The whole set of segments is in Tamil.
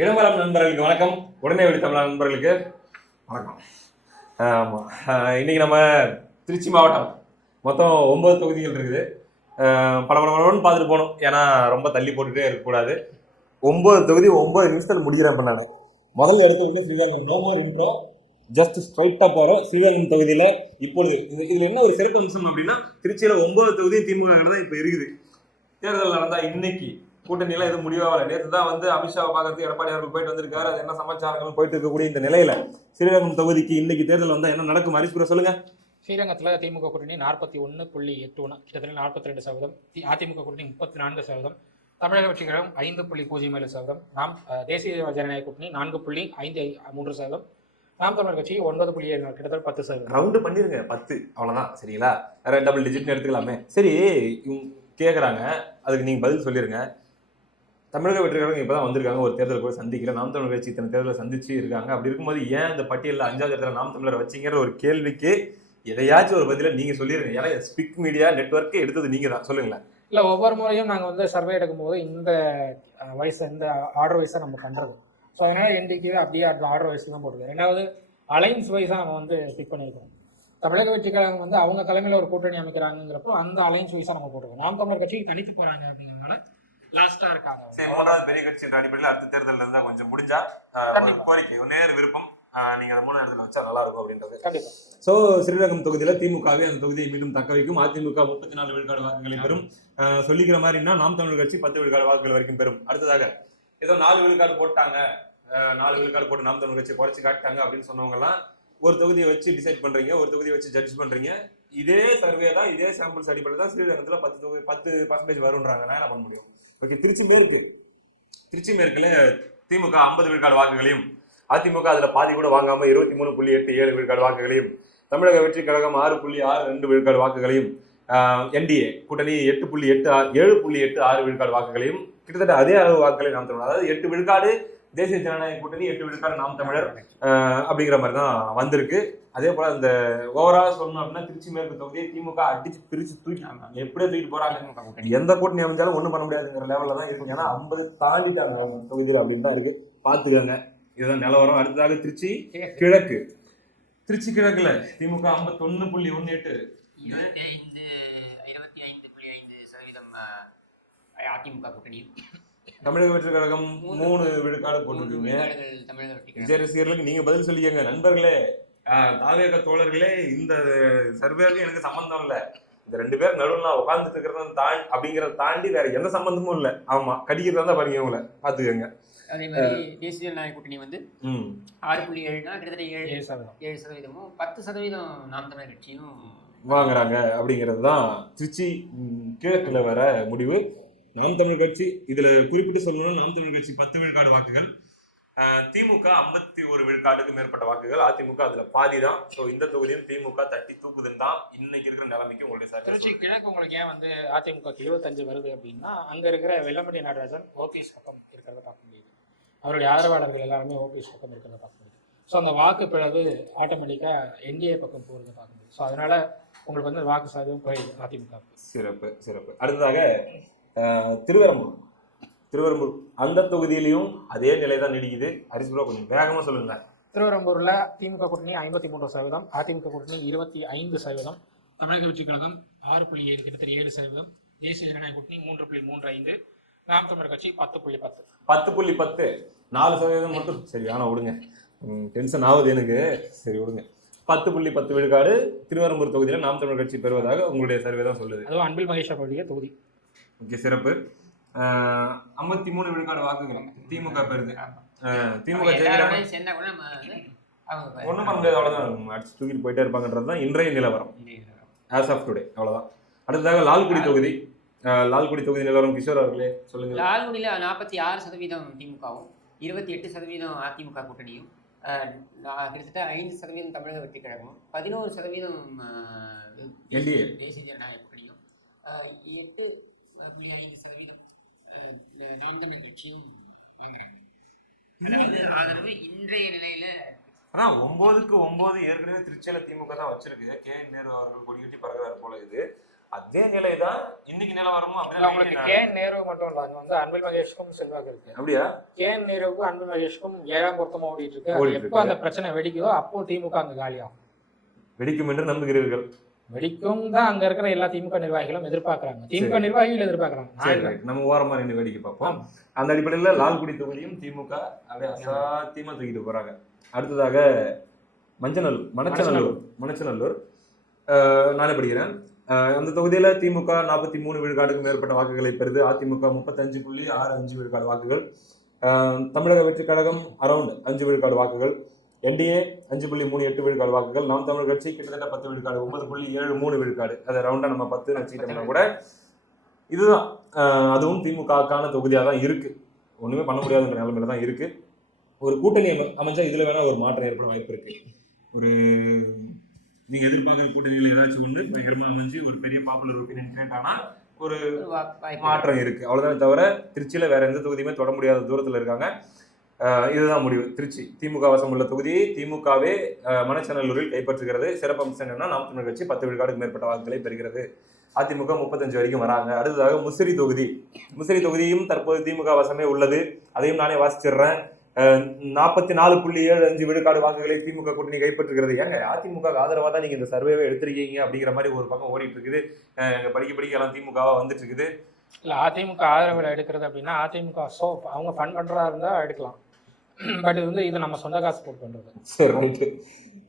இடம்பரம் நண்பர்களுக்கு வணக்கம். உடனே விடு தமிழ் நண்பர்களுக்கு வணக்கம். ஆமாம், இன்னைக்கு நம்ம திருச்சி மாவட்டம் மொத்தம் 9 தொகுதிகள் இருக்குது. படப்படன்னு பார்த்துட்டு போகணும், ஏன்னா ரொம்ப தள்ளி போட்டுட்டே இருக்கக்கூடாது. 9 தொகுதி 9 நிமிஷத்தில் முடிக்கிறேன் பண்ணாங்க. முதல்ல எடுத்து வந்து ஸ்ரீரங்கம் நோமோ நின்றோம், ஜஸ்ட் ஸ்ட்ரைட்டாக போகிறோம். ஸ்ரீரங்கம் தொகுதியில் இப்பொழுது இதில் என்ன ஒரு சிறப்பு அம்சம் அப்படின்னா, திருச்சியில் 9 தொகுதி திமுக தான் இப்போ இருக்குது. தேர்தல் நடந்தா இன்னைக்கு கூட்டணியெல்லாம் எதுவும் முடிவாகல. நேற்று தான் வந்து அமித்ஷாவை பார்க்கறதுக்கு எடப்பாடி அவர்கள் போயிட்டு வந்திருக்காரு. அது என்ன சமாச்சாரங்கள் போயிட்டு இருக்கக்கூடிய இந்த நிலையில ஸ்ரீரங்கம் தொகுதிக்கு இன்னைக்கு தேர்தல் வந்தா என்ன நடக்கும்? ஹரிஸ்புர சொல்லுங்க. ஸ்ரீரங்கத்தில் திமுக கூட்டணி 41.81, கிட்டத்தட்ட 42%. அதிமுக கூட்டணி 34%. தமிழக வெற்றிக் கழகம் 5.07%. நாம் தேசிய ஜனநாயக கூட்டணி 4.53%. நாம் தமிழர் கட்சி 9.7, கிட்டத்தட்ட 10%. ரவுண்டு பண்ணிருங்க, 10 அவ்வளவுதான். சரிங்களா? வேற டபுள் டிஜிட்னு எடுத்துக்கலாமே. சரி, கேட்குறாங்க, அதுக்கு நீங்கள் பதில் சொல்லிடுங்க. தமிழக வெற்றி கழகம் இப்போ தான் வந்திருக்காங்க, ஒரு தேர்தல் கூட சந்திக்கல. நாம் தமிழர் கட்சி இத்தனை தேர்தலை சந்திச்சு இருக்காங்க. அப்படி இருக்கும்போது ஏன் இந்த பட்டியலில் 5வது இடத்துல நாம் தமிழரை வச்சிங்கிற ஒரு கேள்விக்கு எதையாச்சும் ஒரு பதில நீங்கள் சொல்லிடுங்க. ஏன்னா ஸ்பிக் மீடியா நெட்வொர்க்கு எடுத்தது நீங்கள் தான். சொல்லுங்களேன். இல்லை, ஒவ்வொரு முறையும் நாங்கள் வந்து சர்வே எடுக்கும்போது இந்த ஆர்டர் வைஸாக நம்ம பண்ணுறது. ஸோ அதனால் என்டிக்கு அப்படியே அந்த ஆர்டர் வைஸ் தான் போட்டுருக்கோம். ரெண்டாவது அலைன்ஸ் வைஸாக நம்ம வந்து பிக் பண்ணியிருக்கோம். தமிழக வெற்றி கழகம் வந்து அவங்க தலைமையில் ஒரு கூட்டணி அமைக்கிறாங்கிறப்போ அந்த அலைன்ஸ் வைஸாக நம்ம போட்டுருக்கோம். நாம் தமிழர் கட்சிக்கு தனித்து போகிறாங்க அப்படிங்கிறதுனால லாஸ்ட்டாக இருக்காங்க. சரி, 3வது பெரிய கட்சியின் அடிப்படையில் அடுத்த தேர்தலில் இருந்தால் கொஞ்சம் முடிஞ்சா கோரிக்கை நேர் விருப்பம், நீங்கள் அதை 3வது இடத்துல வச்சா நல்லா இருக்கும் அப்படின்றது. கண்டிப்பாக. ஸோ ஸ்ரீரங்கம் தொகுதியில் திமுகவே அந்த தொகுதியை மீண்டும் தக்க வைக்கும். அதிமுக 34 விழுக்காடு வாக்குகளை பெறும். சொல்லிக்கிற மாதிரின்னா நாம் தமிழர் கட்சி 10 விழுக்காடு வாக்குகள் வரைக்கும் பெறும். அடுத்ததாக ஏதோ 4 விழுக்காடு போட்டாங்க, 4 விழுக்காடு போட்டு நாம் தமிழர் கட்சியை குறைச்சி காட்டாங்க அப்படின்னு சொன்னவங்கலாம் ஒரு தொகுதியை வச்சு டிசைட் பண்றீங்க, ஒரு தொகுதியை வச்சு ஜட்ஜ் பண்றீங்க. இதே சர்வே தான், இதே சாம்பிள்ஸ் அடிப்படையில் தான் ஸ்ரீரங்கத்தில் 10% வருன்றாங்க. நான் என்ன பண்ண முடியும்? ஓகே, திருச்சி மேற்குல திமுக 50 விழுக்காடு வாக்குகளையும், அதிமுக அதுல பாதி கூட வாங்காம 23.87 விழுக்காடு வாக்குகளையும், தமிழக வெற்றி கழகம் 6.62 விழுக்காடு வாக்குகளையும், என்டிஏ கூட்டணி 7.86 விழுக்காடு வாக்குகளையும், கிட்டத்தட்ட அதே அளவு வாக்குகளை நாம் தமிழர், அதாவது 8 விழுக்காடு தேசிய ஜனநாயக கூட்டணி, 8 விழுக்காடு நாம் தமிழர் அப்படிங்கிற மாதிரி தான் வந்திருக்கு. அதே போல இந்த ஓவரால் சொல்லணும் அப்படின்னா திருச்சி மேற்கு தொகுதியை திமுக அடிச்சு பிரிச்சு தூக்கிட்டாங்க. எப்படியே தூக்கிட்டு போறாங்க. எந்த கூட்டணி அமைச்சாலும் ஒண்ணும் பண்ண முடியாதுங்கிற லெவல்ல தான் இருக்கும். ஏன்னா 50 தாண்டிட்டாங்க தொகுதியில் அப்படின்னு தான் இருக்கு. பாத்துக்கோங்க, இதுதான் நிலவரம். அடுத்ததாக திருச்சி கிழக்கு. திருச்சி கிழக்குல திமுக 51.18, 25.5% அதிமுக கூட்டணி. தமிழக வெற்றி கழகம் 3 விழுக்காடு போட்டுருக்கீங்க. விஜய் ரசிகர்களுக்கு நீங்க பதில் சொல்லிக்கங்க நண்பர்களே, தாவேக தோழர்களே. இந்த சர்வேக்கு எனக்கு சம்பந்தம் இல்லை. இந்த 2 பேர் நடுவில் நான் உட்கார்ந்துட்டு இருக்கிறத அப்படிங்கிறத தாண்டி வேற எந்த சம்பந்தமும் இல்லை. ஆமா, கடிக்கிறதா தான் பாருங்க, உங்களை பாத்துக்கோங்க. அதே மாதிரி தேசிய ஜனநாயக கூட்டணி வந்து 6.7னா கிட்டத்தட்ட 7%, 10% நாம் தமிழர் கட்சியும் வாங்குறாங்க அப்படிங்கிறது தான் திருச்சி கிழக்குல வர முடிவு. நாம் தமிழ் கட்சி இதுல குறிப்பிட்டு சொல்லணும்னா நாம் தமிழ் கட்சி 10 விழுக்காடு வாக்குகள், திமுக 51 விழுக்காடுக்கு மேற்பட்ட வாக்குகள், அதிமுக அதுல பாதி தான். ஸோ இந்த தொகுதியும் திமுக தட்டி தூக்குதுன்னு தான் இன்னைக்கு இருக்கிற நிலைமைக்கு உங்களுடைய சார். திருச்சி கிழக்கு உங்களுக்கு ஏன் வந்து அதிமுக 25 வருது அப்படின்னா, அங்க இருக்கிற வெல்லமண்டி நடராஜன் ஓபிஎஸ் பக்கம் இருக்கிறத பார்க்க முடியுது. அவருடைய ஆதரவாளர்கள் எல்லாருமே ஓபிஎஸ் பக்கம் இருக்கிறத பார்க்க முடியுது. ஸோ அந்த வாக்கு பிளவு ஆட்டோமேட்டிக்கா என்டிஏ பக்கம் போகிறத பார்க்க முடியும். ஸோ அதனால உங்களுக்கு வந்து வாக்கு சாதகம் குறையுது அதிமுக. சிறப்பு. அடுத்ததாக திருவெரும்பூர் அந்த தொகுதியிலையும் அதே நிலை தான் நீடிக்குது. ஹரிஸ்புரா கொஞ்சம் வேகமா சொல்லுங்க. திருவெரும்பூர்ல திமுக கூட்டணி 53%, அதிமுக கூட்டணி 25%, தமிழக வெற்றி கழகம் 6.7, கிட்டத்தட்ட 7%, தேசிய ஜனநாயக கூட்டணி 3.35, நாம் தமிழர் கட்சி 10.10. 4% மட்டும். சரி, ஆனா விடுங்க, டென்ஷன் ஆகுது எனக்கு. சரி விடுங்க. 10.10 விழுக்காடு திருவெரும்பூர் தொகுதியில் நாம் தமிழர் கட்சி பெறுவதாக உங்களுடைய சர்வே தான் சொல்லுது. அதுவும் அன்பில் மகேஷ் அவருடைய தொகுதி. ஓகே, சிறப்பு. 53 விழுக்காடு வாக்குகள் திமுக பெறுது. திமுக ஒன்றும் பண்ண முடியாது, அவ்வளோதான். அடிச்சு தூக்கிட்டு போயிட்டே இருப்பாங்கன்றது தான் இன்றைய நிலவரம், ஆஸ் ஆஃப் டுடே. அவ்வளோதான். அடுத்ததாக லால்குடி தொகுதி நிலவரம் கிஷோர் அவர்களே சொல்லுங்க. லால்குடியில் 46% திமுகவும், 28% அதிமுக கூட்டணியும், கிட்டத்தட்ட 5% தமிழக வெற்றி கழகமும், 11% தேசிய ஜனநாயக கூட்டணியும், 8.5% நாம் தமிழர் கட்சியும் வாங்குறாங்க. அதாவது ஆதரவு இன்றைய நிலையில. ஆனால் 9க்கு 9 ஏற்கனவே திருச்சியில் திமுக தான் வச்சிருக்கு. கே.என். நேரு அவர்கள் கொடி கட்டி பறக்கிறார் போல இது. அதே நிலைதான் இன்னைக்கு நிலவரமும் உங்களுக்கு கேஎன் நேரு மட்டும் இல்ல, அங்க வந்து அன்பில் மகேஷ்க்கும் செல்வாக்கு இருக்கு. அப்படியா? கேஎன் நேருக்கும் அன்பில் மகேஷ்க்கும் 7ஆம் பொருத்தமா ஓடிட்டு இருக்கு. எப்போ அந்த பிரச்சனை வெடிக்குதோ அப்போ திமுக அங்க காலியாகும். வெடிக்கும் என்று நம்புகிறீர்கள்? வெடிக்கும் தான் அங்க இருக்கிற எல்லா திமுக நிர்வாகிகளும் எதிர்பார்க்கறாங்க. திமுக நிர்வாகிகள் எதிர்பார்க்கறாங்க. நம்ம ஓரமா நின்று வேடிக்கை பார்ப்போம். அந்த அடிப்படையில லால்குடி தொகுதியும் திமுக அப்படியே அசாத்தியமா தூக்கிட்டு போறாங்க. அடுத்ததாக மணச்சநல்லூர் நானே படிக்கிறேன். அந்த தொகுதியில திமுக 43 விழுக்காடுக்கும் மேற்பட்ட வாக்குகளை பெறுது. அதிமுக 35.65 விழுக்காடு வாக்குகள். தமிழக வெற்றி கழகம் அரௌண்ட் 5 விழுக்காடு வாக்குகள். என்டிஏ 5.38 விழுக்காடு வாக்குகள். நாம் தமிழர் கட்சி கிட்டத்தட்ட 10 விழுக்காடு, 9.73 விழுக்காடு. அதை ரவுண்டா நம்ம 10 வச்சுக்கிட்டோம்னா கூட இதுதான். அதுவும் திமுகக்கான தொகுதியாக தான் இருக்கு. ஒண்ணுமே பண்ண முடியாதுன்ற நிலைமையில தான் இருக்கு. ஒரு கூட்டணி அமைஞ்சா இதுல வேணா ஒரு மாற்றம் ஏற்பட வாய்ப்பு இருக்கு. ஒரு நீங்க எதிர்பார்க்கிற கூட்டணியில் ஏதாச்சும் ஒண்ணு பயங்கரமா அமைஞ்சு ஒரு பெரிய பாப்புலர் ஒப்பீனியன் கிரியேட் ஆனா ஒரு மாற்றம் இருக்கு. அவ்வளவுதானே தவிர திருச்சியில வேற எந்த தொகுதியுமே தொட முடியாத தூரத்துல இருக்காங்க. இதுதான் முடிவு. திருச்சி திமுக வசம் உள்ள தொகுதியை திமுகவே மணச்சநல்லூரில் கைப்பற்றுகிறது. சிறப்பம்சம் என்னன்னா நாம் தமிழர் கட்சி 10 விழுக்காடுக்கு மேற்பட்ட வாக்குகளை பெறுகிறது. அதிமுக 35 வரைக்கும் வராங்க. அடுத்ததாக முசிறி தொகுதியும் தற்போது திமுக வசமே உள்ளது. அதையும் நானே வாசிச்சிடுறேன். 44.75 விழுக்காடு வாக்குகளை திமுக கூட்டணி கைப்பற்றுகிறது. ஏங்க அதிமுக ஆதரவா தான் நீங்க இந்த சர்வேவை எடுத்திருக்கீங்க அப்படிங்கிற மாதிரி ஒரு பக்கம் ஓடிட்டு இருக்குது. படிக்க எல்லாம் திமுகவா வந்துட்டு இருக்குது. இல்ல அதிமுக ஆதரவுல எடுக்கிறது அப்படின்னா அதிமுக அவங்க ஃபண்ட் பண்றதா இருந்தா எடுக்கலாம். பட் இது வந்து இது நம்ம சொந்த காசு போட்டு பண்றது. சரி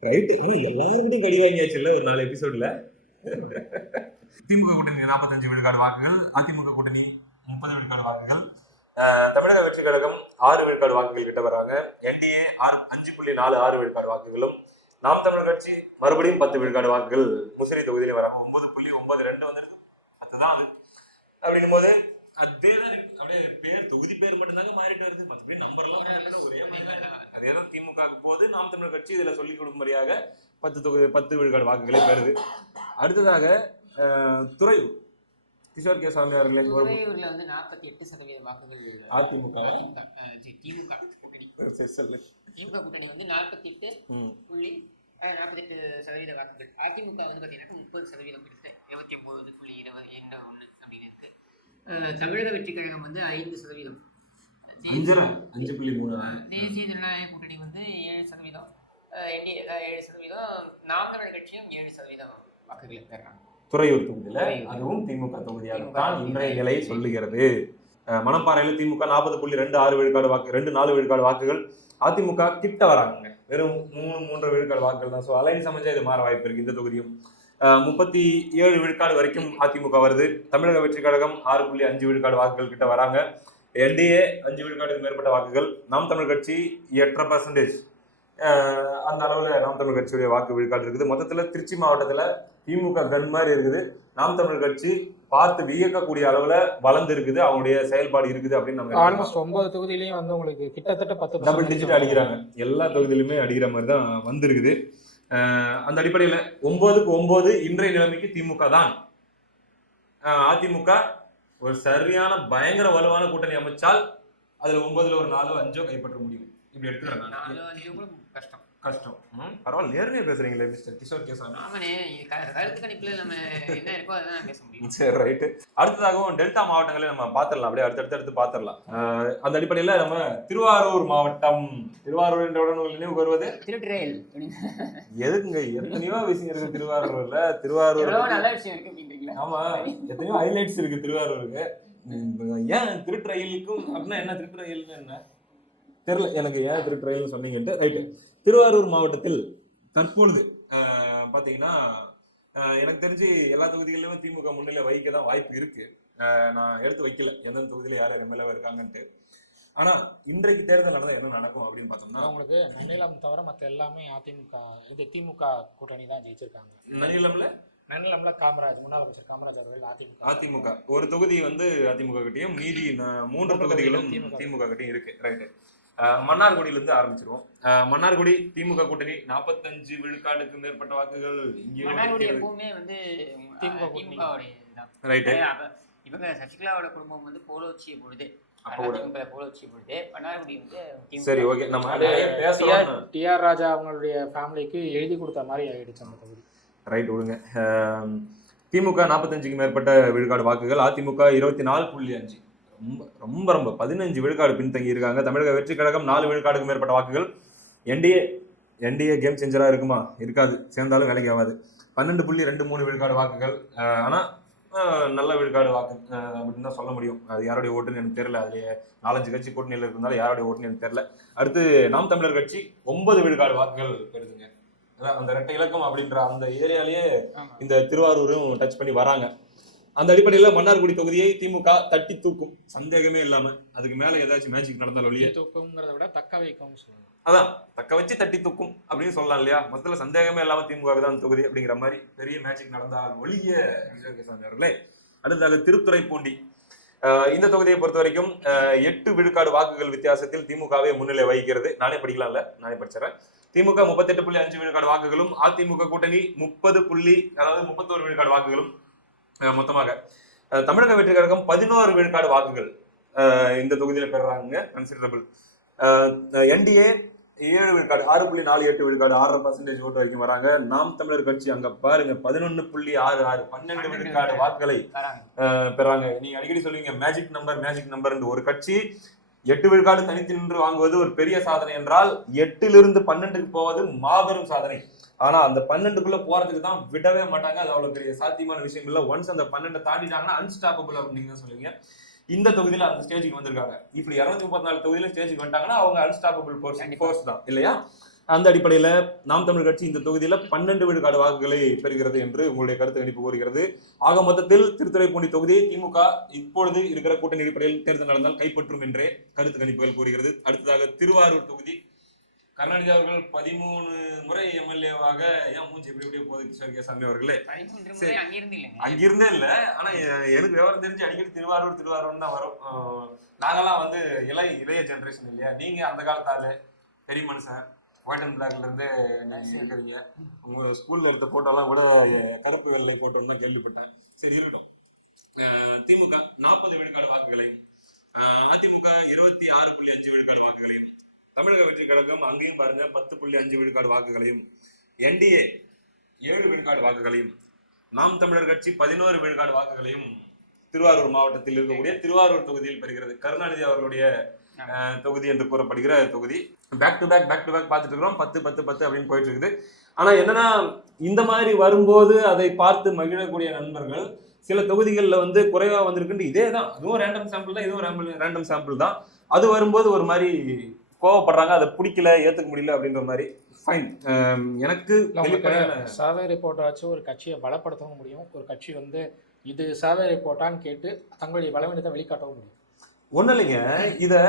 ரைட். எல்லாருக்கிட்டையும் கடி வாங்கியாச்சு இல்ல ஒரு 4 எபிசோட்ல. திமுக கூட்டணி 45 விழுக்காடு வாக்குகள், அதிமுக கூட்டணி 30 விழுக்காடு வாக்குகள், தமிழக வெற்றி கழகம் 6 விழுக்காடு வாக்குகள் கிட்ட வராங்க. என்டிஏ 5.46 விழுக்காடு வாக்குகளும், நாம் தமிழர் கட்சி மறுபடியும் 10 விழுக்காடு வாக்குகள் முசிறி தொகுதியில வராங்க. 9.92 வந்திருக்கு. 10 தான் அது. அப்படின்னும் போது அப்படியே பேர் தொகுதி பேர் மட்டும்தாங்க மாறிட்டு வருது. 10 பேர் நம்பர் எல்லாம் ஒரே மாதிரி. அதேதான் திமுக போது நாம் தமிழர் கட்சி இதுல சொல்லிக் கொடுக்கும்படியாக 10 விழுக்காடு வாக்குகளை பெறுது. அடுத்ததாக துறையூர் கிஷோர் கே சாமி அவர்களே துறையூர்ல வந்து 48% வாக்குகள் அதிமுக கூட்டணி. திமுக கூட்டணி வந்து 48.48% வாக்குகள். அதிமுக வந்து பார்த்தீங்கன்னா 30% இருக்கு. 29.21 அப்படின்னு இருக்கு. தமிழக வெற்றி கழகம் வந்து 5%. 5.3. தேசிய ஜனநாயக கூட்டணி வந்து 7%. என்டிஏ 7%. நாம் தமிழர் கட்சியும் 7% வாக்குகளை பெறாங்க. துறையூர் தொகுதியில அதுவும் திமுக தொகுதியாக தான் இன்றைய நிலை சொல்லுகிறது. மணப்பாறையில திமுக 40.26 விழுக்காடு வாக்கு, 2.4 விழுக்காடு வாக்குகள். அதிமுக கிட்ட வராங்க, வெறும் 3 விழுக்காடு வாக்குகள் தான். ஸோ அலைன்ஸ் அமைஞ்சா இது மாற வாய்ப்பு இருக்கு. இந்த தொகுதியும் 37 விழுக்காடு வரைக்கும் அதிமுக வருது. தமிழக வெற்றி கழகம் 6.5 விழுக்காடு வாக்குகள் கிட்ட வராங்க. என்டிஏ 5 விழுக்காடுக்கு மேற்பட்ட வாக்குகள். நாம் தமிழர் கட்சி 8% அந்த அளவுல நாம் தமிழர் கட்சியுடைய வாக்கு விழுக்காடு இருக்குது. மொத்தத்துல திருச்சி மாவட்டத்துல திமுக கன் மாதிரி இருக்குது. நாம் தமிழர் கட்சி பார்த்து வியக்கக்கூடிய அளவுல வளர்ந்து இருக்குது, அவங்களுடைய செயல்பாடு இருக்குது அப்படின்னு நம்ம ஆல்மோஸ்ட் 9 தொகுதியிலையும் வந்து உங்களுக்கு கிட்டத்தட்ட 10 டபுள் டிஜிட் அடிக்கிறாங்க. எல்லா தொகுதியிலுமே அடிக்கிற மாதிரி தான் வந்திருக்குது. அந்த அடிப்படையில 9க்கு 9 இன்றைய நிலைமைக்கு திமுக தான். அதிமுக ஒரு சரியான பயங்கர வலுவான கூட்டணி அமைச்சால் அதுல 9ல ஒரு 4 5 கைப்பற்ற முடியும். இப்படி எடுத்துக்கிறாங்க. கஷ்டம். பரவாயில்ல, நேர்மையா பேசுறீங்களே மிஸ்டர் கிஷோர் கே சாமி. ஆமாண்ணே, கருத்து கணிப்புல நம்ம என்ன இருக்கோ அதான் பேச முடியும். சரி ரைட்டு. அடுத்ததாகவும் டெல்டா மாவட்டங்களே நம்ம பாத்திரலாம், அப்படியே அடுத்தடுத்து பாத்திரலாம். அந்த அடிப்படையில நம்ம திருவாரூர் மாவட்டம், திருவாரூர் என்றவுடன் நினைவுக்கு வருவது திருட்டுறையில். எதுக்குங்க, எத்தனையோ விஷயம் இருக்கு திருவாரூர்ல. திருவாரூர் நல்ல விஷயம் இருக்கு அப்படின்றீங்களா? ஆமா, எத்தனையோ ஹைலைட்ஸ் இருக்கு திருவாரூருக்கு. ஏன் திருட்டு ரயிலுக்கும் அப்படின்னா என்ன, திருட்டு ரயில்னு என்ன தெரியல எனக்கு, ஏன் திருட்டு ரயில்னு சொன்னீங்கன்ட்டு. ரைட்டு. திருவாரூர் மாவட்டத்தில் தற்பொழுது பார்த்தீங்கன்னா எனக்கு தெரிஞ்சு எல்லா தொகுதிகளிலுமே திமுக முன்னிலை வகிக்க தான் வாய்ப்பு இருக்கு. நான் எடுத்து வைக்கல எந்தெந்த தொகுதியில யார் எம்எல்ஏவா இருக்காங்கன்ட்டு. ஆனா இன்றைக்கு தேர்தல் நடந்தா என்ன நடக்கும் அப்படின்னு பார்த்தோம்னா, உங்களுக்கு நன்னிலம் தவிர மற்ற எல்லாமே அதிமுக திமுக கூட்டணி தான் ஜெயிச்சிருக்காங்க. நன்னிலம்ல காமராஜ், முன்னாள் அமைச்சர் காமராஜ் அவர்கள் அதிமுக ஒரு தொகுதி வந்து அதிமுக கிட்டையும், மீதி 3 தொகுதிகளும் திமுக கிட்டையும் இருக்கு. ரைட்டு. மன்னார்குடியிலிருந்து ஆரம்பிச்சிருவோம். மன்னார்குடி திமுக கூட்டணி 45 விழுக்காடுக்கு மேற்பட்ட வாக்குகள். எப்பவுமே வந்து இவங்க சசிகலாவோட குடும்பம் வந்து போலோச்சிய பொழுது சரி ஓகே, நம்ம பேசலாம். டிஆர் ராஜா அவங்களுடைய ஃபேமிலிக்கு எழுதி கொடுத்த மாதிரி ஆயிடுச்சு அந்த தொகுதி. ரைட், விடுங்க. திமுக 45க்கு மேற்பட்ட விழுக்காடு வாக்குகள், அதிமுக 24.5. ரொம்ப ரொம்ப ரொம்ப 15 விழுக்காடு பின்தங்கி இருக்காங்க. தமிழக வெற்றி கழகம் 4 விழுக்காடுக்கு மேற்பட்ட வாக்குகள். என்டிஏ கேம் சேஞ்சரா இருக்குமா? இருக்காது, சேர்ந்தாலும் வேலைக்கு ஆகாது. 12.23 விழுக்காடு வாக்குகள். ஆனா நல்ல விழுக்காடு வாக்கு அப்படின்னு தான் சொல்ல முடியும். அது யாருடைய ஓட்டுன்னு எனக்கு தெரியல. அதுல 4-5 கட்சி கூட்டணியில் இருந்தாலும் யாருடைய ஓட்டுன்னு எனக்கு தெரியல. அடுத்து நாம் தமிழர் கட்சி 9 விழுக்காடு வாக்குகள் பெறுதுங்க. அந்த இரட்டை இலக்கம் அப்படின்ற அந்த ஏரியாலேயே இந்த திருவாரூரும் டச் பண்ணி வராங்க. அந்த அடிப்படையில் மன்னார்குடி தொகுதியை திமுக தட்டி தூக்கும், சந்தேகமே இல்லாம. அதுக்கு மேல ஏதாச்சும் மேஜிக் நடந்தாலும் ஒழிய தூக்கும்ங்கிறத விட தக்க வைக்கும் சொல்லலாம். அதான் தக்க வச்சு தட்டி தூக்கும் அப்படின்னு சொல்லலாம் இல்லையா? மொத்தத்துல சந்தேகமே இல்லாம திமுக தான் தொகுதி அப்படிங்கிற மாதிரி பெரிய மேஜிக் நடந்தால் ஒழிய அவர்களே. அடுத்ததாக திருத்துறைப்பூண்டி. இந்த தொகுதியை பொறுத்த வரைக்கும் 8 விழுக்காடு வாக்குகள் வித்தியாசத்தில் திமுகவை முன்னிலை வகிக்கிறது. நானே படிக்கலாம்ல, நானே படிச்சிடறேன். திமுக 38.5 விழுக்காடு வாக்குகளும், அதிமுக கூட்டணி 31 விழுக்காடு வாக்குகளும் மொத்தமாக. தமிழக வெற்றி கழகம் 11 விழுக்காடு வாக்குகள் இந்த தொகுதியில பெறாங்க, கன்சிடரபிள். என்டிஏ 7 விழுக்காடு, 6.48 விழுக்காடு, 6% ஓட்டு வரைக்கும் வராங்க. நாம் தமிழர் கட்சி அங்க பாருங்க 11.66, 12 விழுக்காடு வாக்குகளை பெறாங்க. நீங்க அடிக்கடி சொல்லுவீங்க மேஜிக் நம்பர். ஒரு கட்சி 8 விழுக்காடு தனித்து நின்று வாங்குவது ஒரு பெரிய சாதனை என்றால் 8லிருந்து 12க்கு போவது மாபெரும் சாதனை. ஆனா அந்த 12க்குள்ள போறதுக்கு தான் விடவே மாட்டாங்க. அது அவ்வளவு பெரிய சாத்தியமான விஷயம் இல்ல. ஒன்ஸ் அந்த 12 தாண்டிட்டாங்கன்னா அன்ஸ்டாப்பபிள் அப்படின்னு தான் சொல்லுவீங்க. இந்த தொகுதியில அந்த ஸ்டேஜுக்கு வந்திருக்காங்க. இப்படி 234 தொகுதியில ஸ்டேஜுக்கு வந்துட்டாங்கன்னா அவங்க அன்ஸ்டாப்பபிள் ஃபோர்ஸ் தான் இல்லையா? அந்த அடிப்படையில நாம் தமிழர் கட்சி இந்த தொகுதியில 12 விழுக்காடு வாக்குகளை பெறுகிறது என்று உங்களுடைய கருத்து கணிப்பு கூறுகிறது. ஆக மொத்தத்தில் திருத்துறைப்பூண்டி தொகுதியை திமுக இப்பொழுது இருக்கிற கூட்டணி அடிப்படையில் தேர்தல் நடந்தால் கைப்பற்றும் என்றே கருத்து கணிப்புகள் கூறுகிறது. அடுத்ததாக திருவாரூர் தொகுதி. கருணாநிதி அவர்கள் 13 முறை எம்எல்ஏவாக, ஏன் மூஞ்சி எப்படி எப்படியே போகுது கிஷோர் கேசாமி அவர்களே? அங்கிருந்தே இல்ல. ஆனா எனக்கு விவரம் தெரிஞ்சு அடிக்கடி திருவாரூர் தான் வரும். நாங்கெல்லாம் வந்து இளைய ஜெனரேஷன் இல்லையா? நீங்க அந்த காலத்தால பெரிய மனுஷன், ஒயிட் அண்ட் பிளாக்ல இருந்து இருக்கிறீங்க. உங்க ஸ்கூல்ல எடுத்த போட்டோ எல்லாம் கூட கருப்பு வெள்ளை போட்டோன்னு தான் கேள்விப்பட்டேன். சரி இருக்கட்டும். திமுக 40 விழுக்காடு வாக்குகளையும், அதிமுக 26.5 விழுக்காடு வாக்குகளையும், தமிழக வெற்றி கழகம் அங்கேயும் பாருங்க 10.5 விழுக்காடு வாக்குகளையும், என்டிஏ 7 விழுக்காடு வாக்குகளையும், நாம் தமிழர் கட்சி 11 விழுக்காடு வாக்குகளையும் திருவாரூர் மாவட்டத்தில் இருக்கக்கூடிய திருவாரூர் தொகுதியில் பெறுகிறது. கருணாநிதி அவர்களுடைய தொகுதி என்று கூறப்படுகிற தொகுதி. பேக் டு பேக் பார்த்துட்டு இருக்கிறோம். 10 அப்படின்னு போயிட்டு இருக்குது. ஆனா என்னன்னா, இந்த மாதிரி வரும்போது அதை பார்த்து மகிழக்கூடிய நண்பர்கள் சில தொகுதிகளில் வந்து குறைவா வந்திருக்குன்னு இதே தான், அதுவும் ரேண்டம் சாம்பிள் தான், இதுவும் ரேண்டம் சாம்பிள் தான். அது வரும்போது ஒரு மாதிரி கோவப்படுறாங்க, அதை பிடிக்கல, ஏத்துக்க முடியல அப்படின்ற மாதிரி. ஃபைன். எனக்கு சர்வே ரிப்போர்ட்டை வச்சு ஒரு கட்சியை பலப்படுத்தவும் முடியும். ஒரு கட்சி வந்து இது சர்வே ரிப்போர்ட்டான்னு கேட்டு தங்களுடைய பலவீனத்தை வெளிக்காட்டவும் முடியும். ஒன்றும் இல்லைங்க, இதை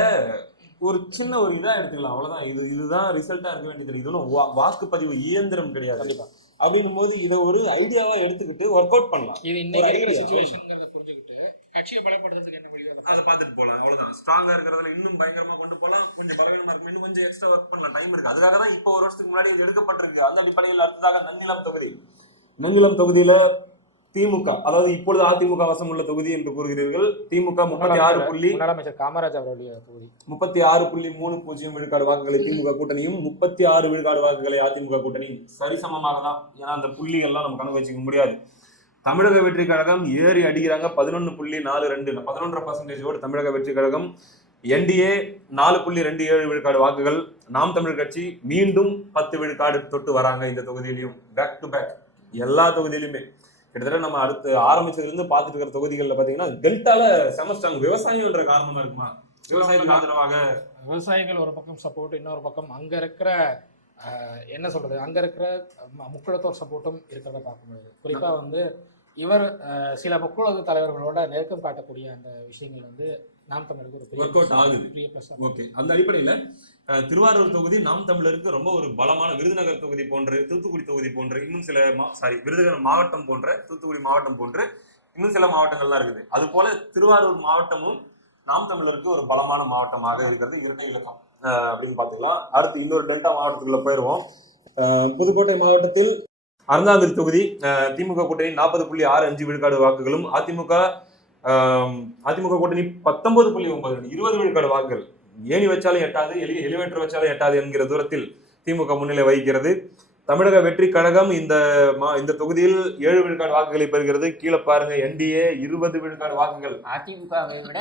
ஒரு சின்ன ஒரு இதா எடுத்துக்கலாம், அவ்வளவுதான். இதுதான் ரிசல்ட்டா இருக்க வேண்டியது. இது ஒன்றும் வாக்குப்பதிவு இயந்திரம் கிடையாது. கண்டிப்பா. அப்படின்னும் போது இதை ஒரு ஐடியாவா எடுத்துக்கிட்டு ஒர்க் அவுட் பண்ணலாம். இது இன்னைக்கு இருக்கிற சிச்சுவேஷன்ங்கிறத புரிஞ்சுக்கிட்டு கட்சியை பலப்படுத்துறதுக்கு என்ன வழி அதை பார்த்துட்டு போகலாம், அவ்வளவுதான். ஸ்ட்ராங்கா இருக்கிறதுல இன்னும் பயங்கரமா கொண்டு போகலாம். கொஞ்சம் பலவீனமா இருக்கும், இன்னும் கொஞ்சம் எக்ஸ்ட்ரா ஒர்க் பண்ணலாம், டைம் இருக்கு. அதுக்காக தான் இப்போ ஒரு வருஷத்துக்கு முன்னாடி இது எடுக்கப்பட்டிருக்கு. அந்த அடிப்படையில் அடுத்ததாக நன்னிலம் தொகுதியில திமுக, அதாவது இப்பொழுது அதிமுக வசம் உள்ள தொகுதி என்று கூறுகிறீர்கள். திமுக 36 காமராஜ் அவருடைய தொகுதி 36.30 விழுக்காடு வாக்குகளை திமுக கூட்டணியும், 36 விழுக்காடு வாக்குகளை அதிமுக கூட்டணியும் சரிசமமாக தான். ஏன்னா அந்த புள்ளிகள்லாம் நம்ம கணக்கு வச்சுக்க முடியாது. தமிழக வெற்றி கழகம் ஏறி அடிக்கிறாங்க 11.42, 11% தமிழக வெற்றி கழகம். என்டிஏ 4.27 விழுக்காடு வாக்குகள். நாம் தமிழர் கட்சி மீண்டும் 10 விழுக்காடு தொட்டு வராங்க. இந்த தொகுதியிலையும் பேக் டு பேக் எல்லா தொகுதியிலுமே கிட்டத்தட்ட நம்ம அடுத்து ஆரம்பிச்சதுல இருந்து பார்த்துட்டு இருக்கிற தொகுதிகளில் பாத்தீங்கன்னா டெல்டால செமஸ்டாங் விவசாயம்ன்ற காரணமா இருக்குமா? விவசாயத்துக்கு ஆதரவாக விவசாயிகள் ஒரு பக்கம் சப்போர்ட், இன்னொரு பக்கம் அங்க இருக்கிற என்ன சொல்றது, அங்க இருக்கிற முக்குளத்தோர் சப்போர்ட்டும் இருக்கிறத பார்க்க முடியுது. குறிப்பா வந்து இவர் சில முக்குளத்து தலைவர்களோட நெருக்கம் காட்டக்கூடிய அந்த விஷயங்கள் வந்து நாம் தமிழருக்கு ஒரு ஒர்க் அவுட் ஆகுது. ஓகே, அந்த அடிப்படையில திருவாரூர் தொகுதி நாம் தமிழருக்கு ரொம்ப ஒரு பலமான, விருதுநகர் தொகுதி போன்று, தூத்துக்குடி தொகுதி போன்று, இன்னும் சில விருதுநகர் மாவட்டம் போன்ற, தூத்துக்குடி மாவட்டம் போன்று இன்னும் சில மாவட்டங்கள்லாம் இருக்குது. அது போல திருவாரூர் மாவட்டமும் நாம் தமிழருக்கு ஒரு பலமான மாவட்டமாக இருக்கிறது. இரட்டை இலக்கம் அப்படின்னு பாத்துக்கலாம். அடுத்து இன்னொரு டெல்டா மாவட்டத்துக்குள்ள போயிடுவோம். புதுக்கோட்டை மாவட்டத்தில் அறந்தாங்கிரி தொகுதி திமுக கூட்டணி 40.65 விழுக்காடு வாக்குகளும், அதிமுக கூட்டணி 19.9, 20 விழுக்காடு வாக்குகள். ஏணி வச்சாலும் எட்டாது, எலிவேட்டர் வச்சாலும் எட்டாது என்கிற தூரத்தில் திமுக முன்னிலை வகிக்கிறது. தமிழக வெற்றி கழகம் இந்த தொகுதியில் 7 விழுக்காடு வாக்குகளை பெறுகிறது. கீழே பாருங்க, என்டிஏ 20 விழுக்காடு வாக்குகள். அதிமுகவை விட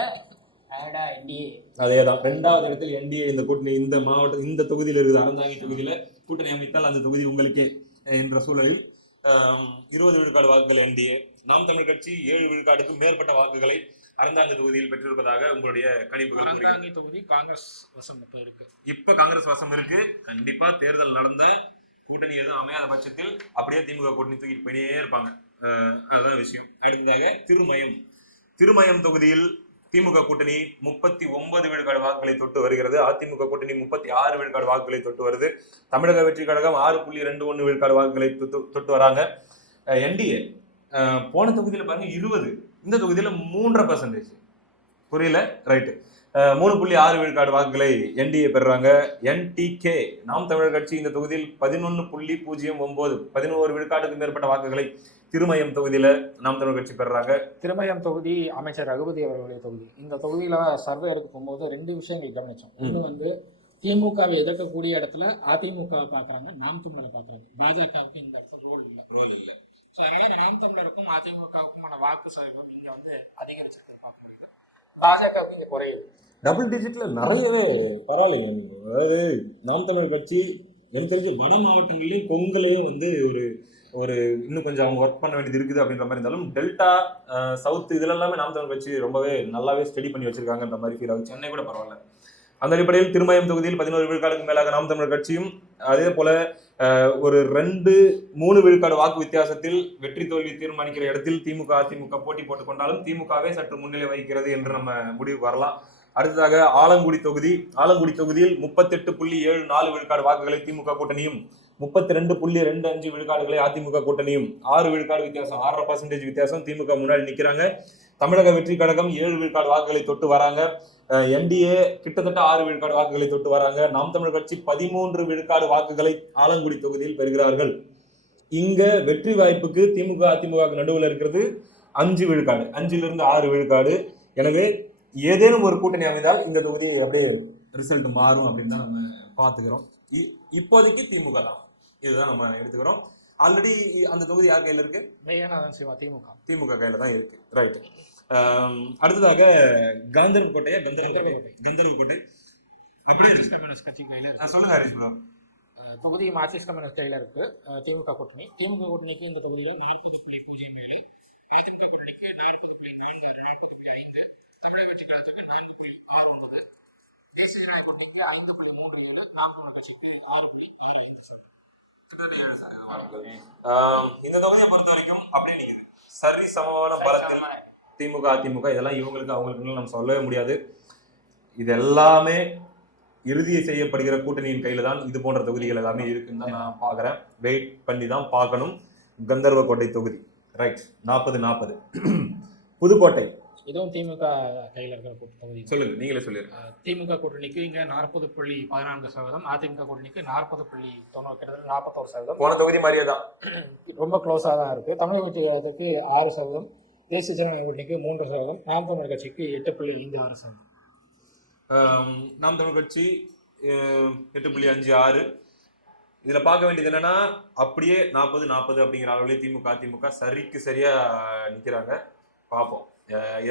என்டிஏ அதேதான். 2வது இடத்தில் என்டிஏ இந்த கூட்டணி இந்த தொகுதியில் இருக்குது. அறந்தாங்கி தொகுதியில கூட்டணி அமைத்தால் அந்த தொகுதி உங்களுக்கே என்ற சூழலில் 20 விழுக்காடு வாக்குகள் என்டிஏ. நாம் தமிழர் கட்சி 7 விழுக்காடுக்கும் மேற்பட்ட வாக்குகளை அறந்தாங்கி தொகுதியில் பெற்றிருப்பதாக உங்களுடைய கணிப்புகள். அறந்தாங்கி தொகுதி காங்கிரஸ் வசம் இருக்கு. இப்ப காங்கிரஸ் வசம் இருக்கு. கண்டிப்பா தேர்தல் நடந்த கூட்டணி எதுவும் அமையாத பட்சத்தில் அப்படியே திமுக கூட்டணி தூக்கிட்டு போயிட்டே இருப்பாங்க. அதுதான் விஷயம். அடுத்ததாக திருமயம் தொகுதியில் திமுக கூட்டணி 39 விழுக்காடு வாக்குகளை தொட்டு வருகிறது. அதிமுக கூட்டணி 36 விழுக்காடு வாக்குகளை தொட்டு வருது. தமிழக வெற்றி கழகம் 6.21 விழுக்காடு வாக்குகளை தொட்டு வராங்க. என்டிஏ போன தொகுதியில பாருங்க 20, இந்த தொகுதியில 3.5%. புரியல, ரைட்டு. 3.6 விழுக்காடு வாக்குகளை என்டிஏ பெறுறாங்க. என்டிகே நாம் தமிழர் கட்சி இந்த தொகுதியில் 11.09 11 விழுக்காட்டுக்கு மேற்பட்ட வாக்குகளை திருமயம் தொகுதியில நாம் தமிழர் கட்சி பெறுறாங்க. திருமயம் தொகுதி அமைச்சர் ரகுபதி அவர்களுடைய தொகுதி. இந்த தொகுதியில சர்வே எடுக்க போகும்போது 2 விஷயங்கள் கவனிச்சோம். ஒன்று வந்து திமுகவை எதிர்க்கக்கூடிய இடத்துல அதிமுகவை பாக்குறாங்க, நாம் தமிழரை பாக்குறாங்க. பாஜகவுக்கு இந்த இடத்துல ரோல் இல்லை. ஸோ அதனால நாம் தமிழருக்கும் அதிமுகவுக்குமான வாக்கு சதவீதம் இங்க வந்து அதிகரிச்சிருக்கு. பாஜகவுக்கு இங்க குறையுது. டபுள் டிஜிட்ல நிறையவே பரவாயில்லைங்க. அதாவது நாம் தமிழர் கட்சி எனக்கு தெரிஞ்ச வட மாவட்டங்களையும் கொங்குலையும் வந்து ஒரு இன்னும் கொஞ்சம் அவங்க ஒர்க் பண்ண வேண்டியது இருக்குது அப்படின்ற மாதிரி இருந்தாலும், டெல்டா சவுத் இதுல எல்லாமே நாம் தமிழர் கட்சி ரொம்பவே நல்லாவே ஸ்டடி பண்ணி வச்சிருக்காங்கன்ற மாதிரி ஃபீல் ஆகுது. சென்னை கூட பரவாயில்ல. அந்த அடிப்படையில் திருமயம் தொகுதியில் 11 விழுக்காடுக்கு மேலாக நாம் தமிழர் கட்சியும், அதே போல ஒரு 2-3 விழுக்காடு வாக்கு வித்தியாசத்தில் வெற்றி தோல்வி தீர்மானிக்கிற இடத்தில் திமுக அதிமுக போட்டி போட்டுக் கொண்டாலும் திமுகவே சற்று முன்னிலை வகிக்கிறது என்று நம்ம முடிவுக்கு வரலாம். அடுத்ததாக ஆலங்குடி தொகுதியில் 38.74 விழுக்காடு வாக்குகளை திமுக கூட்டணியும் 32.25 விழுக்காடுகளை அதிமுக கூட்டணியும் 6 விழுக்காடு வித்தியாசம் 6.5% வித்தியாசம் திமுக முன்னாடி நிக்கிறாங்க. தமிழக வெற்றி கழகம் 7 விழுக்காடு வாக்குகளை தொட்டு வராங்க. என்டிஏ கிட்டத்தட்ட 6 விழுக்காடு வாக்குகளை தொட்டு வராங்க. நாம் தமிழர் கட்சி 13 விழுக்காடு வாக்குகளை ஆலங்குடி தொகுதியில் பெறுகிறார்கள். இங்க வெற்றி வாய்ப்புக்கு திமுக அதிமுக நடுவில் இருக்கிறது 5 விழுக்காடு, 5லிருந்து 6 விழுக்காடு. எனவே ஏதேனும் ஒரு கூட்டணி அமைந்தால் இந்த தொகுதி அப்படியே ரிசல்ட் மாறும் அப்படின்னு தான் நம்ம பார்த்துக்கிறோம். இப்போதைக்கு திமுக தான், இதுதான் நம்ம எடுத்துக்கிறோம். ஆல்ரெடி அந்த தொகுதி யார் கையில இருக்கு? திமுக கையில தான் இருக்கு. ரைட். அடுத்ததாக கந்தர்வக்கோட்டை அப்படியே சொல்லுங்க ஹரிஷ் ப்ரோ. தொகுதி மார்க்சிஸ்ட் கம்யூனிஸ்ட் கையில இருக்கு. திமுக கூட்டணிக்கு இந்த தொகுதியில் 40.07, அதிமுக கூட்டணிக்கு 40.94, 40.5, தமிழக வெற்றி கழகத்துக்கு 4.69, தேசிய ஜனநாயக கூட்டணிக்கு 5.37, நாம் தமிழர் கட்சிக்கு 6.65. இந்த தொகுதியை பொறுத்த வரைக்கும் அப்படியே நிக்குது. சரி சமமான பலத்தில் திமுக அதிமுக இதெல்லாம் இவங்களுக்கு அவங்களுக்கு நம்ம சொல்லவே முடியாது. இது எல்லாமே இறுதி செய்யப்படுகிற கூட்டணியின் கையில தான் இது போன்ற தொகுதிகள் எல்லாமே இருக்குன்னு தான் நான் பாக்குறேன். வெயிட் பண்ணி தான் பார்க்கணும். கந்தர்வக்கோட்டை தொகுதி ரைட் 40-40. புதுக்கோட்டை இதுவும் திமுக கையில் இருக்கிற தொகுதி. சொல்லுங்க, நீங்களே சொல்லிருங்க. திமுக கூட்டணிக்கு இங்க 40.14%, அதிமுக கூட்டணிக்கு 40.90, கிட்டத்தட்ட 41%. போன தொகுதி மாதிரியே தான், ரொம்ப க்ளோஸா தான் இருக்கு. தமிழக வெற்றி கழகத்துக்கு 6%, தேசிய ஜனநாயக கூட்டணிக்கு 3%, நாம் தமிழர் கட்சிக்கு 8.56%. நாம் தமிழ் கட்சி 8.56. இதுல பார்க்க வேண்டியது என்னன்னா, அப்படியே 40-40 அப்படிங்கிற அளவுலேயே திமுக அதிமுக சரிக்கு சரியா நிக்கிறாங்க. பார்ப்போம்.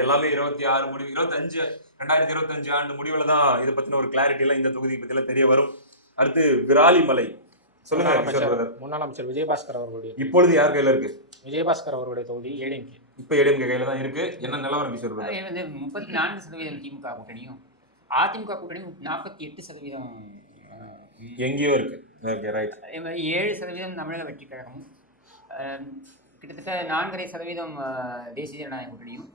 எல்லாமே 26 முடிவு 2025 ஆண்டு முடிவுல தான் இதை பத்தின ஒரு கிளாரிட்டி எல்லாம் இந்த தொகுதி பத்தில தெரிய வரும். அடுத்து விராலிமலை. சொல்லுங்க. முன்னாள் அமைச்சர் விஜயபாஸ்கர் அவர்களுடைய, இப்பொழுது யார் கையில இருக்கு? விஜயபாஸ்கர் அவருடைய தொகுதி ஏடிஎம்கே. இப்ப ஏடிஎம்கே கையில தான் இருக்கு. என்ன நிலவரம் கிஷோர்? 34% திமுக கூட்டணியும் அதிமுக கூட்டணியும் 48% எங்கேயோ இருக்கு. Okay right. அதே மாதிரி 7% தமிழக வெற்றி கழகமும், கிட்டத்தட்ட 4.5% தேசிய ஜனநாயக கூட்டணியும்,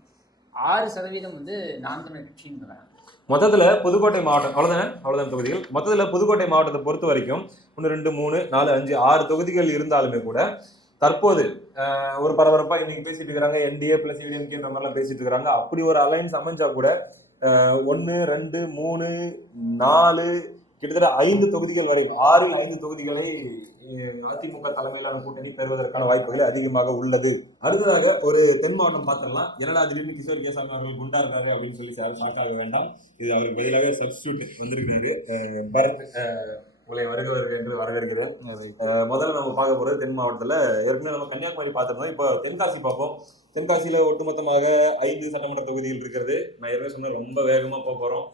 6% வந்து நாம் தமிழர் கட்சியும் இருக்காங்க. மொத்தத்துல புதுக்கோட்டை மாவட்டம் அவ்வளவுதான் தொகுதிகள். மொத்தத்துல புதுக்கோட்டை மாவட்டத்தை பொறுத்த வரைக்கும் 1, 2, 3, 4, 5, 6 தொகுதிகள் இருந்தாலுமே கூட தற்போது ஒரு பரபரப்பா இன்னைக்கு பேசிட்டு இருக்கிறாங்க. என்டிஏ பிளஸ் ஏடிஎம்கேன்ற மாதிரிலாம் பேசிட்டு இருக்கிறாங்க. அப்படி ஒரு அலைன்ஸ் அமைஞ்சா கூட 1, 2, 3, 4 கிட்டத்தட்ட 5 தொகுதிகள் வரை 5 தொகுதிகளை அதிமுக தலைமையிலான கூட்டணி பெறுவதற்கான வாய்ப்புகள் அதிகமாக உள்ளது. அடுத்ததாக ஒரு தென் மாவட்டம் பார்த்துடலாம். என்னடா திடீர்னு கிஷோர் கேசாமி அவர்கள் குண்டா இருக்காங்க அப்படின்னு சொல்லி ஷார்ட் ஆக வேண்டாம். இது அவருக்கு பதிலாக சப்ஸ்டியூட் வந்திருக்காரு. உங்களை வருக என்று வரவேற்கிறேன். முதல்ல நம்ம பார்க்க போறது தென் மாவட்டத்துல ஏற்கனவே நம்ம கன்னியாகுமரி பார்த்திருந்தோம். இப்போ தென்காசி பார்ப்போம். தென்காசியில ஒட்டுமொத்தமாக 5 சட்டமன்ற தொகுதிகள் இருக்கிறது. நான் ஏற்கனவே சொன்ன ரொம்ப வேகமா போறோம்.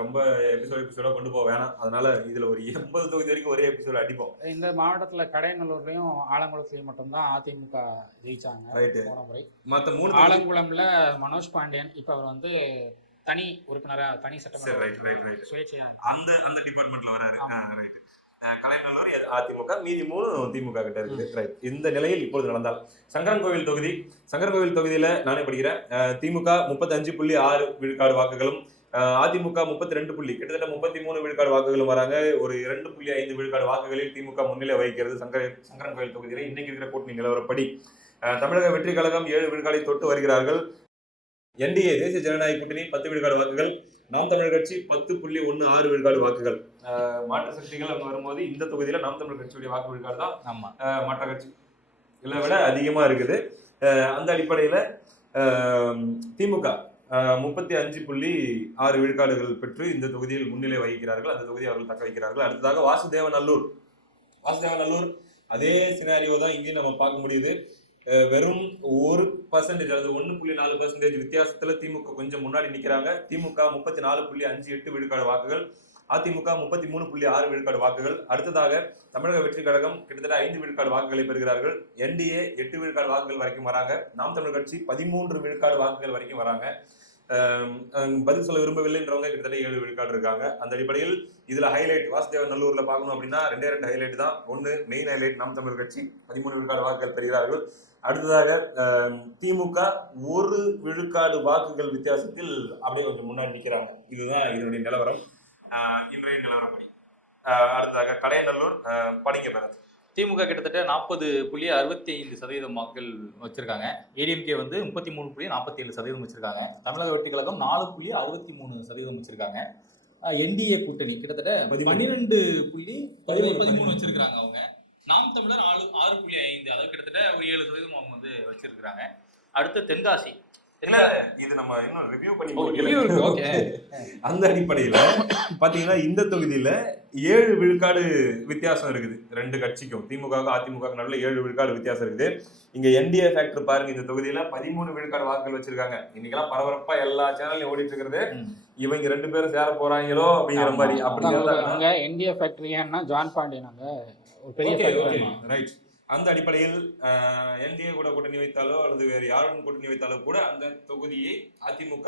ரொம்ப எபிசோடா கொண்டு போக வேணாம். அதனால இதுல ஒரு 80 தொகுதி வரைக்கும் ஒரே எபிசோட் அடிப்போம். இந்த மாவட்டத்துல கடையநல்லூர்லயும் ஆலங்குளத்துலயும் மட்டும்தான் அதிமுக ஜெயிச்சாங்க போன முறை. மத்த 3 ஆலங்குளம்ல மனோஜ் பாண்டியன் இப்ப அவர் வந்து தனி உறுப்பினரா தனி சட்டமன்ற சுயேட்சையா அந்த டிபார்ட்மெண்ட்ல வராரு. ரைட். கலைநல்லூர் அதிமுக, மீதி 3 திமுக கிட்ட இருக்குது. ரைட். இந்த நிலையில் இப்பொழுது நடந்தால் சங்கரன்கோவில் தொகுதியில நானே படிக்கிறேன். திமுக 35.6 விழுக்காடு வாக்குகளும், அதிமுக 32 புள்ளி கிட்டத்தட்ட 33 விழுக்காடு வாக்குகளும் வராங்க. ஒரு 2.5 விழுக்காடு வாக்குகளில் திமுக முன்னிலை வகிக்கிறது சங்கரன்கோவில் தொகுதியில. இன்னைக்கு இருக்கிற கூட்டணி நிலவரப்படி தமிழக வெற்றி கழகம் 7 விழுக்காடை தொட்டு வருகிறார்கள். என்டிஏ தேசிய ஜனநாயக கூட்டணி 10 விழுக்காடு வாக்குகள், நாம் தமிழர் கட்சி 10.16 விழுக்காடு வாக்குகள். மாற்று சக்திகள் அவங்க வரும்போது இந்த தொகுதியில நாம் தமிழர் கட்சியுடைய வாக்கு விழுக்காடு தான் மற்ற கட்சி இதை விட அதிகமா இருக்குது. அந்த அடிப்படையில திமுக 35.6 விழுக்காடுகள் பெற்று இந்த தொகுதியில் முன்னிலை வகிக்கிறார்கள். அந்த தொகுதியை அவர்கள் தக்க வைக்கிறார்கள். அடுத்ததாக வாசுதேவநல்லூர் அதே சினாரியோ தான் இங்கேயும் நம்ம பார்க்க முடியுது. வெறும் 1% அல்லது 1.4% வித்தியாசத்துல திமுக கொஞ்சம் முன்னாடி நிக்கிறாங்க. திமுக 34.58 விழுக்காடு வாக்குகள், அதிமுக 33.6 விழுக்காடு வாக்குகள். அடுத்ததாக தமிழக வெற்றி கழகம் கிட்டத்தட்ட 5 விழுக்காடு வாக்குகளை பெறுகிறார்கள். என்டிஏ 8 விழுக்காடு வாக்குகள் வரைக்கும் வராங்க. நாம் தமிழர் கட்சி 13 விழுக்காடு வாக்குகள் வரைக்கும் வராங்க. பதில் சொல்ல விரும்பவில்லைன்றவங்க கிட்டத்தட்ட 7 விழுக்காடு இருக்காங்க. அந்த அடிப்படையில் இதுல ஹைலைட் வாசுதேவநல்லூர்ல பார்க்கணும் அப்படின்னா 2 ஹைலைட் தான். ஒன்னு மெயின் ஹைலைட், நாம் தமிழர் கட்சி 13 விழுக்காடு வாக்குகள் பெறுகிறார்கள். அடுத்ததாக திமுக 1 விழுக்காடு வாக்குகள் வித்தியாசத்தில் அப்படியே கொஞ்சம் முன்னாடி நிற்கிறாங்க. இதுதான் இதனுடைய நிலவரம், இன்றைய நிலவரப்படி. அடுத்ததாக கடையநல்லூர் படிங்க பெறது. திமுக கிட்டத்தட்ட 40.65% வாக்குகள் வச்சிருக்காங்க. ஏடிஎம்கே வந்து 33.47% வச்சிருக்காங்க. தமிழக வெற்றி கழகம் 4.63% வச்சிருக்காங்க. என்டிஏ கூட்டணி கிட்டத்தட்ட 12.13 வச்சிருக்காங்க அவங்க. நாம் தமிழர் 6.5, அதாவது கிட்டத்தட்ட ஒரு 7% அவங்க வந்து வச்சிருக்காங்க. அடுத்து தென்காசி. இது நம்ம இன்னும் ரிவ்யூ பண்ணி அந்த அடிப்படையில பாத்தீங்கன்னா இந்த தொகுதியில 7 விழுக்காடு வித்தியாசம் இருக்குது. 2 கட்சிக்கும், திமுக அதிமுக நடுவில் 7 விழுக்காடு வித்தியாசம் இருக்குது. இங்க என்டிஏ ஃபேக்டர் பாருங்க, இந்த தொகுதியில 13 விழுக்காடு வாக்குகள் வச்சிருக்காங்க. இன்னைக்கெல்லாம் பரபரப்பா எல்லா சேனல்லையும் ஓடிட்டு இருக்கிறது இவங்க 2 பேரும் சேர போறாங்களோ அப்படிங்கிற மாதிரி. அப்படி என்டிஏ ஃபேக்டரி ஏன்னா ஜான் பாண்டியன் ரைட். அந்த அடிப்படையில் என்டிஏ கூட கூட்டணி வைத்தாலோ அல்லது வேறு யாருடன் கூட்டணி வைத்தாலோ கூட அந்த தொகுதியை அதிமுக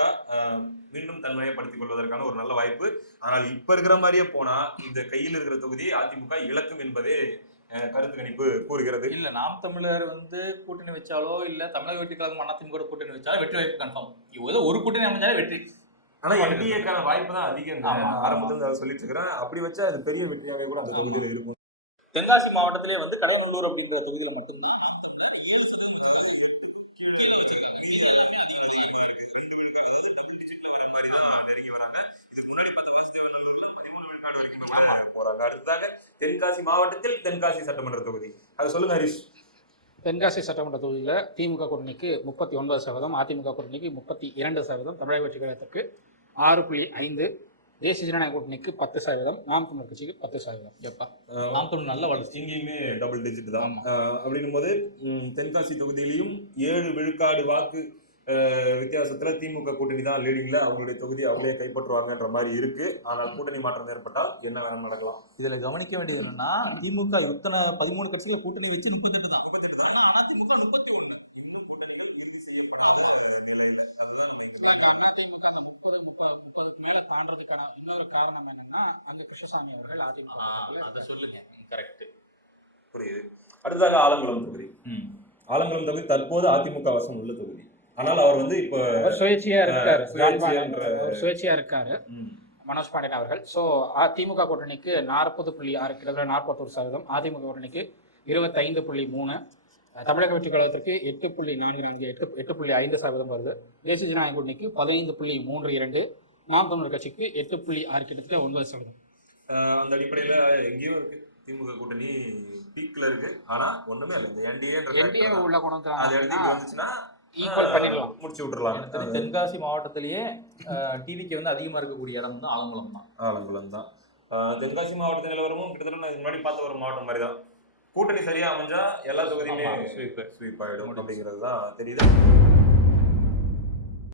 மீண்டும் தன்மையப்படுத்திக் கொள்வதற்கான ஒரு நல்ல வாய்ப்பு. ஆனால் இப்ப இருக்கிற மாதிரியே போனா இந்த கையில் இருக்கிற தொகுதியை அதிமுக இழக்கும் என்பதே கருத்து கணிப்பு கூறுகிறது. இல்ல, நாம் தமிழர் வந்து கூட்டணி வச்சாலோ இல்ல தமிழக வெற்றி கழகம் அதிமுக கூட்டணி வச்சாலும் வெற்றி வாய்ப்பு கன்ஃபார்ம். ஏதோ ஒரு கூட்டணி அமைஞ்சாலே வெற்றி. ஆனா என்டிஏக்கான வாய்ப்பு தான் அதிகம். ஆரம்பத்துல சொல்லிட்டு இருக்கிறேன். அப்படி வச்சா அது பெரிய வெற்றியாவே கூட அந்த தொகுதியில இருக்கும். தென்காசி மாவட்டத்திலே வந்து கடையநல்லூர் அப்படிங்கிற தொகுதியில மட்டும் அடுத்ததாக தென்காசி மாவட்டத்தில் தென்காசி சட்டமன்ற தொகுதி, அது சொல்லுங்க ஹரிஷ். தென்காசி சட்டமன்ற தொகுதியில திமுக கூட்டணிக்கு 39%, அதிமுக கூட்டணிக்கு 32%, தமிழக வெற்றி கழகத்துக்கு 6.5, தேசிய ஜனநாயக கூட்டணிக்கு 10%, நாம் தமிழர் கட்சிக்கு 10%. எப்பா நாம் தமிழ் நல்ல வளர்ச்சி, இங்கேயுமே டபுள் டிஜிட் தான். அப்படின்னும் போது தென்காசி தொகுதியிலையும் 7 விழுக்காடு வாக்கு வித்தியாசத்துல திமுக கூட்டணி தான் லீடிங்ல. அவங்களுடைய தொகுதி அவங்களே கைப்பற்றுவாங்கன்ற மாதிரி இருக்கு. ஆனால் கூட்டணி மாற்றம் ஏற்பட்டால் என்ன வேணும் நடக்கலாம். இதுல கவனிக்க வேண்டியது என்னன்னா, திமுக இத்தனை 13 கட்சிகள் கூட்டணி வச்சு 38 தான். ஆனா திமுக 31 நிலையில. அதிமுக 30 மேல தாண்டதுக்கான இன்னொரு காரணம் என்னன்னா, அங்க கிருஷ்ணசாமி அவர்கள் அதிமுக அதை சொல்லுங்க. கரெக்ட், புரியுது. அடுத்ததாக ஆலங்குளம் தொகுதி தற்போது அதிமுக வசம் உள்ள தொகுதி. ஆனால் அவர் வந்து இப்ப சுயேட்சையா இருக்காரு மனோஜ் பாண்டியன் அவர்கள். ஸோ திமுக கூட்டணிக்கு 40.6, கிட்டத்தட்ட 41%, அதிமுக கூட்டணிக்கு 25.3, தமிழக வெற்றி கழகத்திற்கு 8.44, 8.5% வருது. தேசிய ஜனநாயக கூட்டணிக்கு 15.32, நாம் தமிழர் கட்சிக்கு 8.6, கிட்டத்தட்ட 9%. அந்த அடிப்படையில எங்கேயும் இருக்கு திமுக கூட்டணி பீக்ல இருக்கு. ஆனா ஒண்ணுமே இல்லை, இந்த என்டிஏ உள்ள கொண்டு அது இடத்துக்கு வந்துச்சுன்னா ஈக்குவல் பண்ணிடலாம், முடிச்சு விட்டுறலாம். தென்காசி மாவட்டத்திலேயே டிவிக்கு வந்து அதிகமா இருக்கக்கூடிய இடம் வந்து ஆலங்குளம் தான். தென்காசி மாவட்ட நிலவரமும் கிட்டத்தட்ட நான் இதுக்கு முன்னாடி பார்த்த ஒரு மாவட்டம் மாதிரி தான். கூட்டணி சரியா அமைஞ்சா எல்லா தொகுதியுமே ஸ்வீப் ஸ்வீப் ஆயிடும் அப்படிங்கிறது தான் தெரியுது.